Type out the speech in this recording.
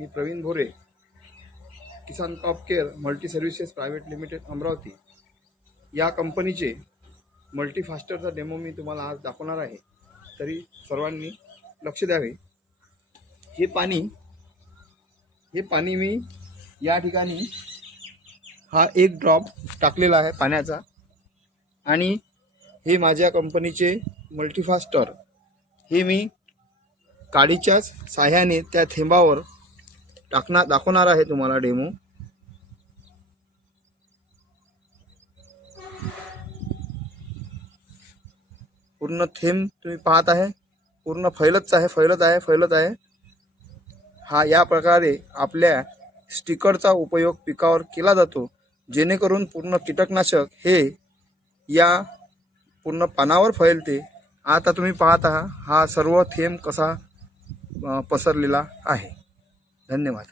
मी Praveen Bhore, Kisan Crop Care Multi Services Private Limited Amravati या कंपनीचे multi फास्टरचा demo मी तुम्हाला आज दाखवणार आहे. तरी सर्वांनी लक्ष द्यावे. हे पाणी मी या ठिकाणी हा एक ड्रॉप टाकलेला आहे पाण्याचा, आणि हे माझ्या कंपनीचे मल्टीफास्टर हे मी काडीच्याच साह्याने त्या थेंबावर दाखवणार आहे तुम्हाला डेमो. पूर्ण थेंब तुम्ही पाहत आहे, पूर्ण फैलत आहे. हा या प्रकारे आपल्या स्टिकरचा उपयोग पिकावर केला जातो, जेणेकरून पूर्ण कीटकनाशक हे या पूर्ण पानावर फैलते. आता तुम्ही पाहत आहात हा सर्व थेंब कसा पसरलेला आहे. धन्यवाद.